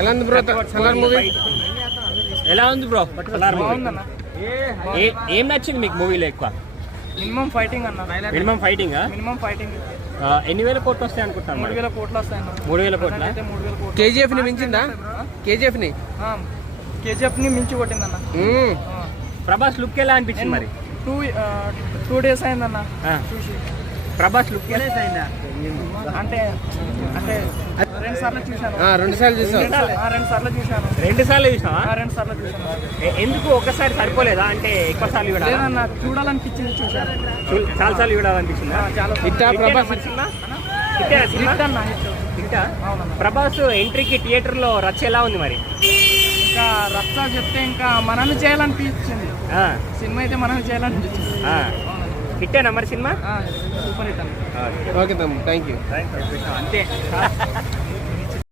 ఎలా ఉంది bro Salaar movie? ఎలా ఉంది బ్రో సలార్ మూవీ? ఏం నచ్చింది మీకు మూవీలో ఎక్కువ? మినిమం ఫైటింగ్ అన్న. Minimum fighting. Minimum fighting. ఎన్ని వేల కోట్లు వస్తాయి అనుకుంటాను? 3000 కోట్లు వస్తాయి. 3000 కోట్ల? కేజీఎఫ్ ని మించిందా? కేజీఎఫ్ ని మించి కొట్టిందన్న. ప్రభాస్ లుక్ ఎలా అనిపించింది మరి? 2 days అయిందన్న చూసి. ప్రభాస్ లుక్ ఎలా అయిందా? అంటే 2 సార్లు చూసాను. 2 సార్లు చూసాను. 2 సార్లు చూసాను. 2 సార్లు చూసావా? 2 సార్లు చూసాను. ఎందుకు ఒకసారి సరిపోలేదా? అంటే ఎక్కువ సార్లు లేదన్న, చూడాలనిపించింది చూసాను. చాలా సార్లు చూడాలనిపించిందా? ప్రభాస్ ఎంట్రీకి థియేటర్ లో రచ్చ ఎలా ఉంది మరి? ఇంకా రచ్చ చెప్తే ఇంకా మనల్ని చేయాలనిపించింది. సినిమా అయితే మనల్ని చేయాలనిపించింది. హిట్టేనా మరి సినిమా? సూపర్ హిట్ అన్న. ఓకే తమ్ముడు, థ్యాంక్ యూ. అంతే.